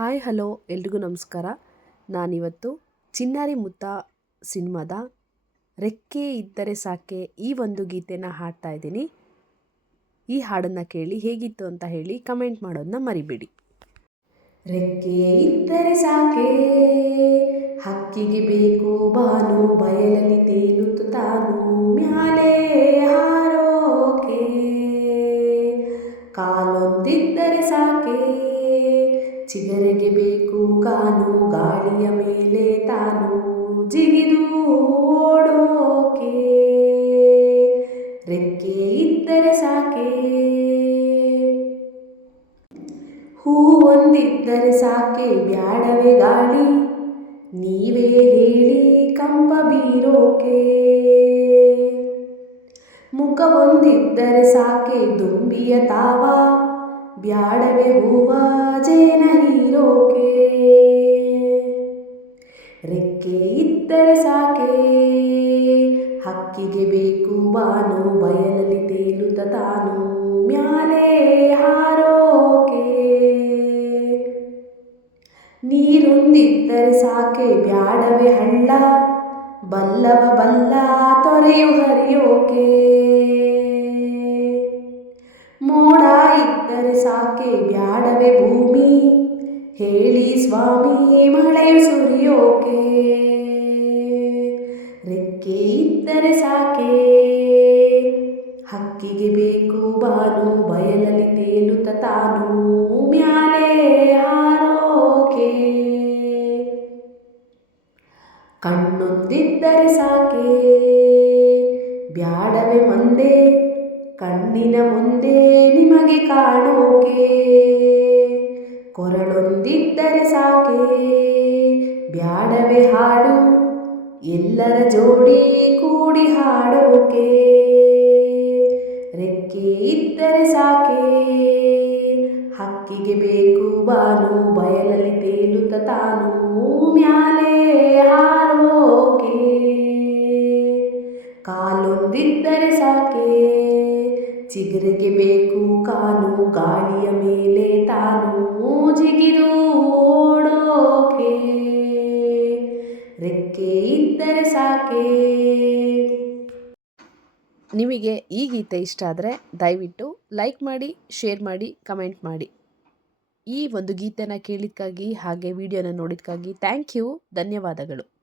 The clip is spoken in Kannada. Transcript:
ಹಾಯ್, ಹಲೋ, ಎಲ್ರಿಗೂ ನಮಸ್ಕಾರ. ನಾನಿವತ್ತು ಚಿನ್ನಾರಿ ಮುತ್ತ ಸಿನಿಮಾದ ರೆಕ್ಕೆ ಇದ್ದರೆ ಸಾಕೆ ಈ ಒಂದು ಗೀತೆನ ಹಾಡ್ತಾ ಇದ್ದೀನಿ. ಈ ಹಾಡನ್ನು ಕೇಳಿ ಹೇಗಿತ್ತು ಅಂತ ಹೇಳಿ ಕಮೆಂಟ್ ಮಾಡೋದನ್ನ ಮರಿಬೇಡಿ. ರೆಕ್ಕೆ ಇದ್ದರೆ ಸಾಕೆ, ಹಕ್ಕಿಗೆ ಬೇಕು ಬಾನು, ಬಯಲಲ್ಲಿ ತೇಲುತ್ತು ತಾನು, ಮ್ಯಾಲೆ ಹಾರೋಕೆ. ಕಾಲೊಂದಿದ್ದರೆ ಸಾಕೆ ಚಿಗರೆಗೆ ಬೇಕು ಕಾನು, ಗಾಳಿಯ ಮೇಲೆ ತಾನು ಜಿಗಿದು ಓಡೋಕೆ. ರೆಕ್ಕೆ ಇದ್ದರೆ ಸಾಕೆ. ಹೂ ಒಂದಿದ್ದರೆ ಸಾಕೆ, ಬ್ಯಾಡವೇ ಗಾಳಿ. ನೀವೇ ಹೇಳಿ ಕಂಪ ಬೀರೋಕೆ. ಮುಖ ಒಂದಿದ್ದರೆ ಸಾಕೆ, ದುಂಬಿಯ ತಾವ. ಬ್ಯಾಡವೆ ಹೂವ ಜೇನ ಹೀರೋಕೆ ರೆಕ್ಕೆ ಇದ್ದರೆ ಸಾಕೆ. ಹಕ್ಕಿಗೆ ಬೇಕು ಬಾನು, ಬಯಲಲ್ಲಿ ತೇಲುತ್ತ ತಾನು ಮ್ಯಾಲೆ ಹಾರೋಕೆ. ನೀರೊಂದಿದ್ದರೆ ಸಾಕೆ, ಬ್ಯಾಡವೆ ಹಳ್ಳ, ಬಲ್ಲವ ಬಲ್ಲ ತೊರೆಯು ಹರಿಯೋಕೆ. ಇದ್ದರೆ ಸಾಕೆ ಬ್ಯಾಡವೆ ಭೂಮಿ. ಹೇಳಿ ಸ್ವಾಮಿ ಮಳೆಯು ಸುರಿಯೋಕೆ. ರೆಕ್ಕೆ ಇದ್ದರೆ ಸಾಕೆ. ಹಕ್ಕಿಗೆ ಬೇಕು ಬಾನು, ಬಯಲಲ್ಲಿ ತೇಲುತ್ತ ತಾನು ಮ್ಯಾಲೆ ಹಾರೋಕೆ. ಕಣ್ಣೊಂದಿದ್ದರೆ ಸಾಕೆ. ಬ್ಯಾಡವೆ ಮಂದೆ. ಕಣ್ಣಿನ ಮುಂದೆ ನಿಮಗೆ ಕಾಣೋಕೆ. ಕೊರಳೊಂದಿದ್ದರೆ ಸಾಕೆ. ಬ್ಯಾಡವೆ ಹಾಡು, ಎಲ್ಲರ ಜೋಡಿ ಕೂಡಿ ಹಾಡೋಕೆ. ರೆಕ್ಕೆ ಇದ್ದರೆ ಸಾಕೆ. ಹಕ್ಕಿಗೆ ಬೇಕು ಬಾನು, ಬಯಲಲ್ಲಿ ತೇಲುತ್ತ ತಾನು ಮ್ಯಾಲೆ ಹಾರೋಕೆ. ಕಾಲೊಂದಿದ್ದರೆ ಸಾಕೆ. ಚಿಗುರಿಗೆ ಬೇಕು ಕಾನು, ಗಾಳಿಯ ಮೇಲೆ ತಾನು ಜಿಗಿದು ಓಡೋಕೆ. ರೆಕ್ಕೆ ಇದ್ದರೆ ಸಾಕೆ. ನಿಮಗೆ ಈ ಗೀತೆ ಇಷ್ಟ ಆದರೆ ದಯವಿಟ್ಟು ಲೈಕ್ ಮಾಡಿ, ಶೇರ್ ಮಾಡಿ, ಕಮೆಂಟ್ ಮಾಡಿ. ಈ ಒಂದು ಗೀತೆನ ಕೇಳಿದ್ದಕ್ಕಾಗಿ ಹಾಗೆ ವಿಡಿಯೋನ ನೋಡಿದ್ದಕ್ಕಾಗಿ ಥ್ಯಾಂಕ್ ಯು, ಧನ್ಯವಾದಗಳು.